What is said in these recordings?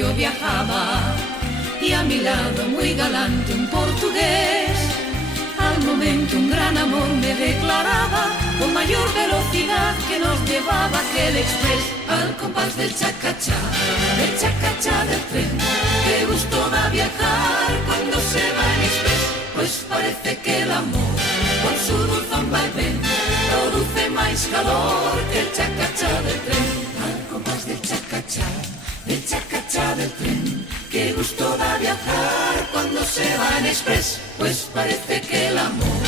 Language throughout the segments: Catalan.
yo viajaba y a mi lado muy galante un portugués. Al momento un gran amor me declaraba, con mayor velocidad que nos llevaba aquel express. Al compás del chacachá del tren, qué gusto da viajar cuando se va en express. Pues parece que el amor, con su dulzón vaivén, produce más calor que el chacachá del tren. Al compás del chacachá del tren, qué gusto da viajar cuando se va en express. Pues parece que el amor,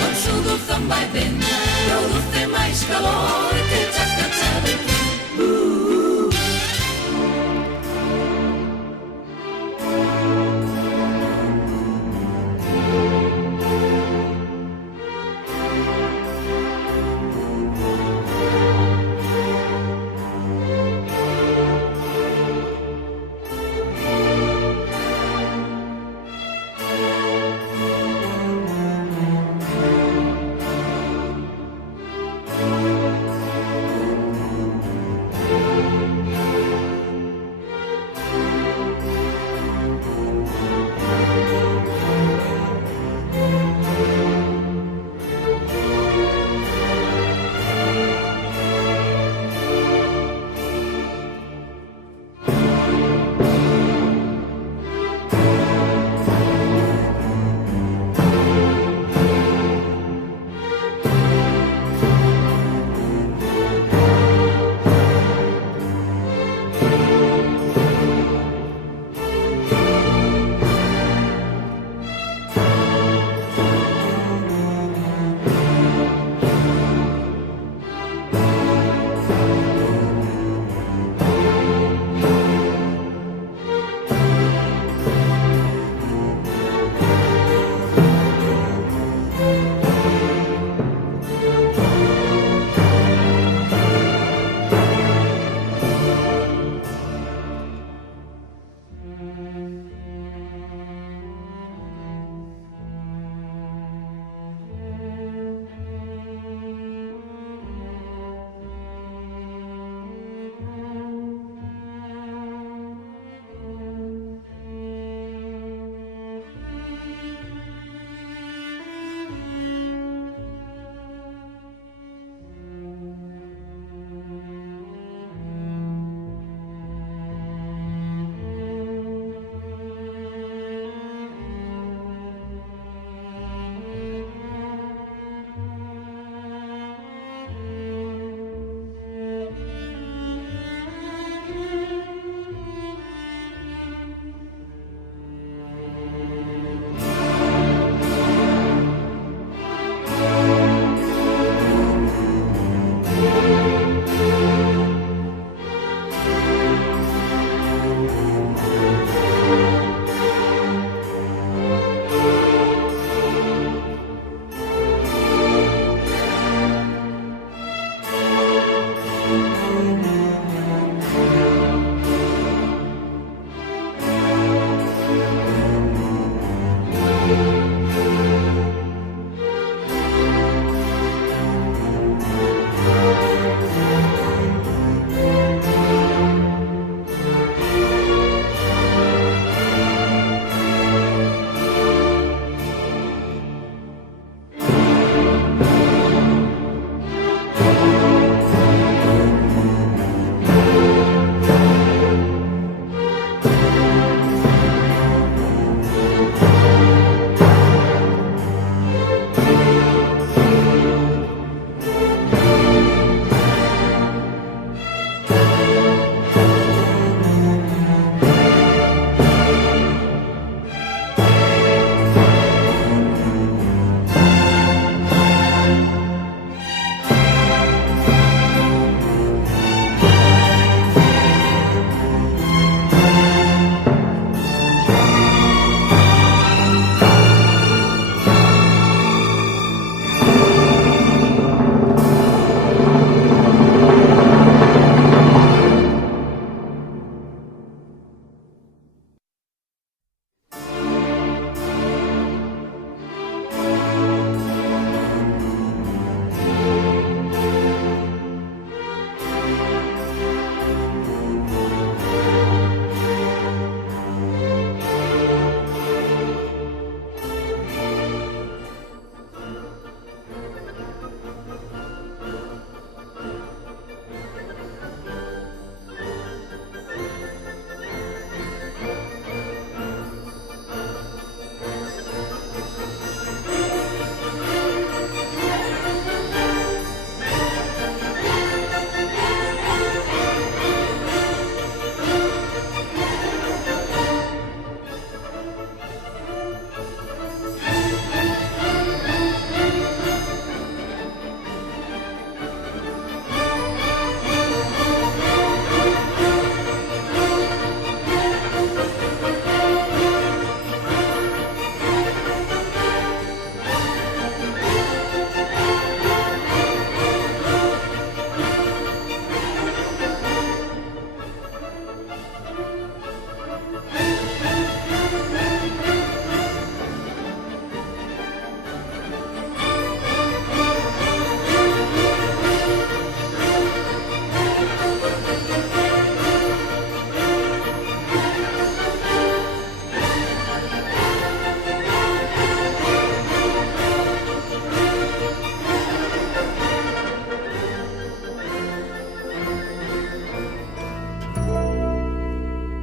con su dulzón vaivén, produce más calor que el chacachá del tren.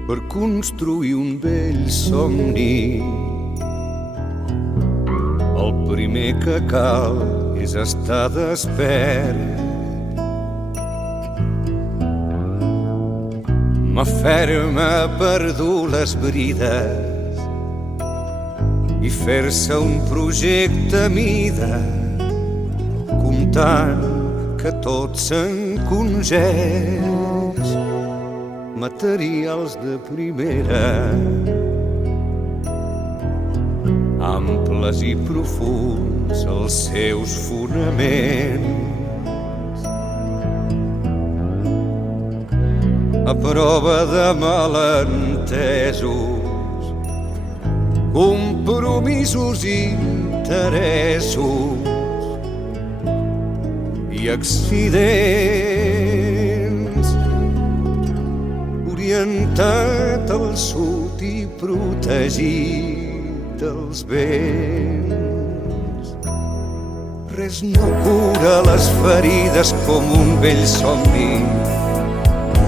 per construir un vell somni. El primer que cal és estar despert. M'aferma per dur les brides i fer-se un projecte a mida, comptant que tot s'encongeix. Materials de primera, amples i profunds els seus fonaments. A prova de malentesos, compromisos i interessos i accidents, orientat al sud i protegit dels vents. Res no cura les ferides com un vell somni.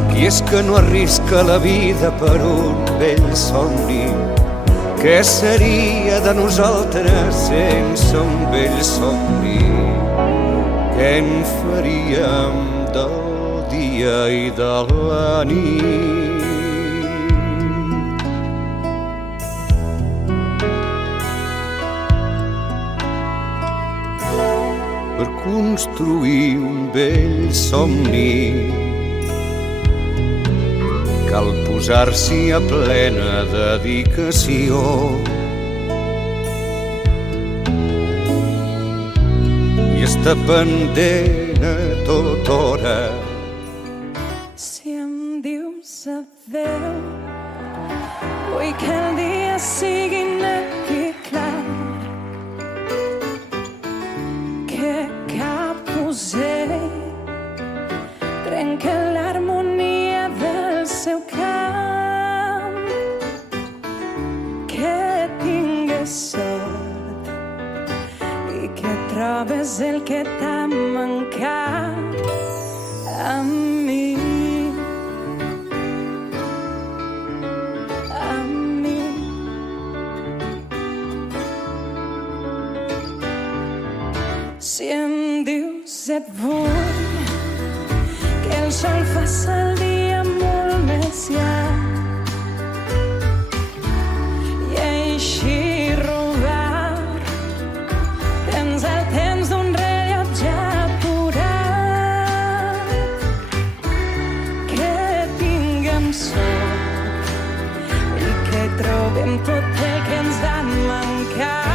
Qui és que no arrisca la vida per un vell somni? Què seria de nosaltres sense un vell somni? Què en faríem del dia i de la nit? Per construir un vell somni cal posar-s'hi a plena dedicació. I estar pendent a tota hora. Si em dius adeu, vull que el dia sigui net i clar, que cap ocell trenca l'harmonia del seu camp, que tingues sort i que trobes el que t'ha mancat a mi, a mi. Si em dius et vull, que el sol faça el dia molt més llarg i així robar temps al temps d'un rellotge apurat, que tinguem sort i que trobem tot el que ens ha mancat